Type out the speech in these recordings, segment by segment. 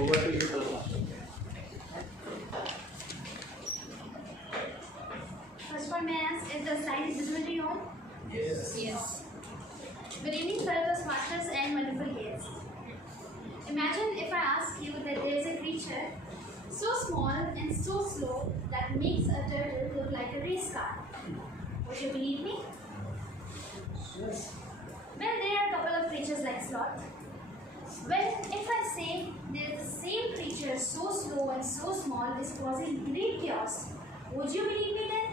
Over to you, Prasad. First one, may I ask, is the slide visible to you all? Yes. Yes. Good evening, fellow smarters and wonderful guests. Imagine if I ask you that there is a creature so small and so slow that makes a turtle look like a race car. Would you believe me? Yes. Well, there are a couple of creatures like sloth. Well, if I say there is the same creature so slow and so small is causing great chaos, would you believe me then?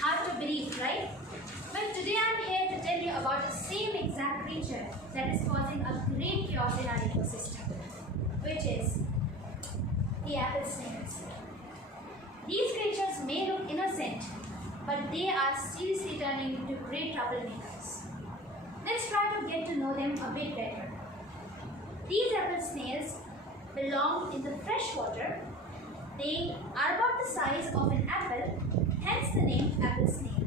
Hard to believe, right? Well, today I am here to tell you about the same exact creature that is causing a great chaos in our ecosystem, which is the apple snails. These creatures may look innocent, but they are seriously turning into great troublemakers. Let's try to get to know them a bit better. These apple snails belong in the freshwater. They are about the size of an apple, hence the name apple snail.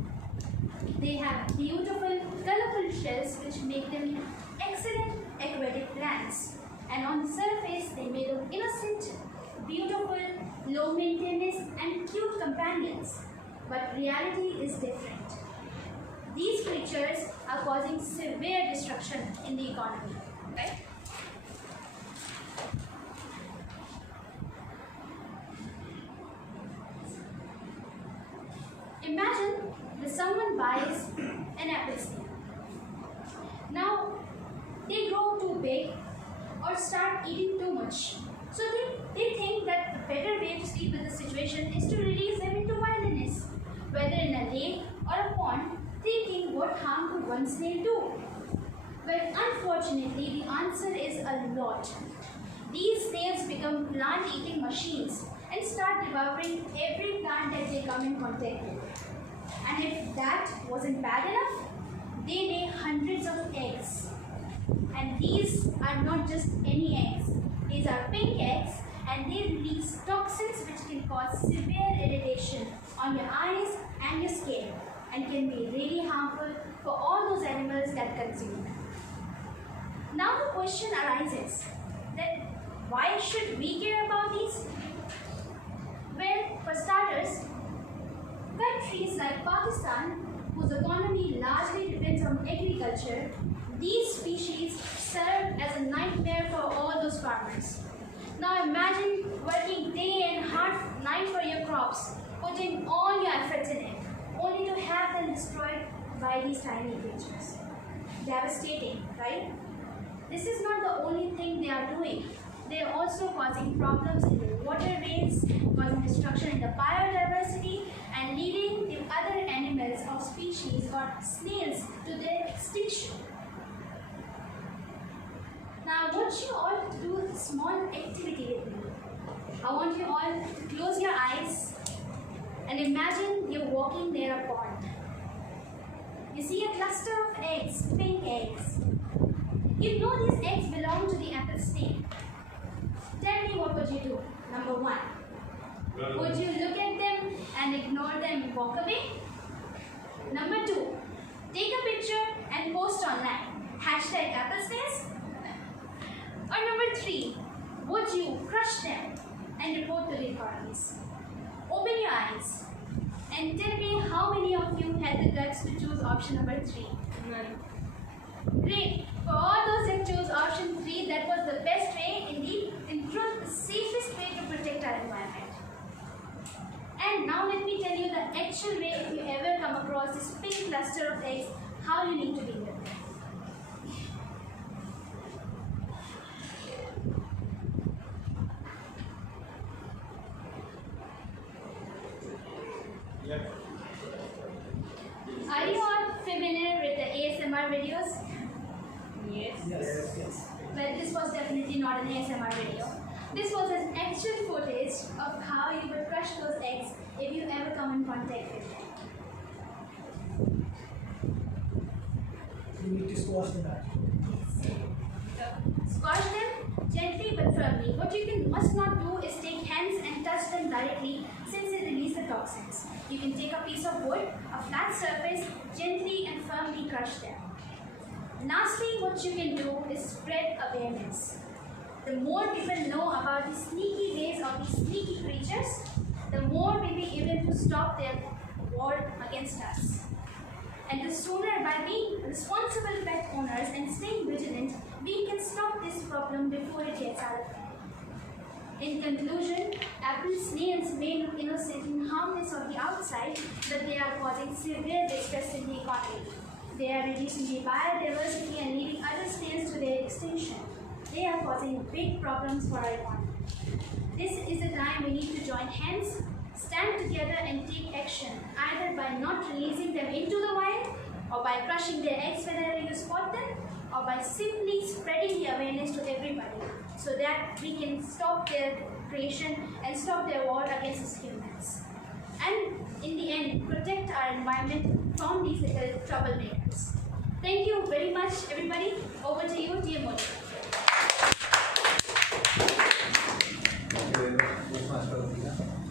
They have beautiful, colorful shells which make them excellent aquatic plants. And on the surface, they may look innocent, beautiful, low maintenance, and cute companions. But reality is different. These creatures are causing severe destruction in the economy. Right? Imagine that someone buys an apple snail. Now, they grow too big or start eating too much. So they think that the better way to deal with the situation is to release them into wilderness, whether in a lake or a pond, thinking what harm could one snail do? Well, unfortunately, the answer is a lot. These snails become plant-eating machines and start devouring every plant that they come in contact with. And if that wasn't bad enough, they lay hundreds of eggs. And these are not just any eggs. These are pink eggs, and they release toxins which can cause severe irritation on your eyes and your skin and can be really harmful for all those animals that consume them. Now the question arises that why should we care about these? Well, for starters, countries like Pakistan, whose economy largely depends on agriculture, these species serve as a nightmare for all those farmers. Now imagine working day and hard night for your crops, putting all your efforts in it, only to have them destroyed by these tiny creatures. Devastating, right? This is not the only thing they are doing. They are also causing problems in the waterways, causing destruction in the biodiversity, and leading the other animals of species or snails to their extinction. Now I want you all to do a small activity with me. I want you all to close your eyes and imagine you're walking near a pond. You see a cluster of eggs, pink eggs. You know these eggs belong to the apple snail. Tell me, what would you do? Number one, would you look at them and ignore them and walk away? Number two, take a picture and post online. Hashtag apple snails. Or number three, would you crush them and report to the authorities? Open your eyes and tell me how many of you had the guts to choose option number three. None. Great. For all those that chose option 3, that was the best way, indeed, in truth, the safest way to protect our environment. And now let me tell you the actual way if you ever come across this pink cluster of eggs, how you need to deal with them. Yep. Are you all familiar with the ASMR videos? Yes. Well, this was definitely not an ASMR video. This was an actual footage of how you would crush those eggs if you ever come in contact with them. You need to squash them out. So, squash them gently but firmly. What you must not do is take hands and touch them directly since they release the toxins. You can take a piece of wood, a flat surface, gently and firmly crush them. Lastly, what you can do is spread awareness. the more people know about the sneaky ways of these sneaky creatures, the more we will be able to stop their war against us. And the sooner, by being responsible pet owners and staying vigilant, we can stop this problem before it gets out of hand. In conclusion, apple snails may look innocent and harmless on the outside, but they are causing severe distress in the economy. They are reducing the biodiversity and leading other snails to their extinction. They are causing big problems for our economy. This is the time we need to join hands, stand together and take action, either by not releasing them into the wild, or by crushing their eggs whenever you spot them, or by simply spreading the awareness to everybody, so that we can stop their creation and stop their war against us humans. And in the end, protect our environment from these little troublemakers. Thank you very much, everybody. Over to you, dear Modi. Thank you very much, Master Abeeha.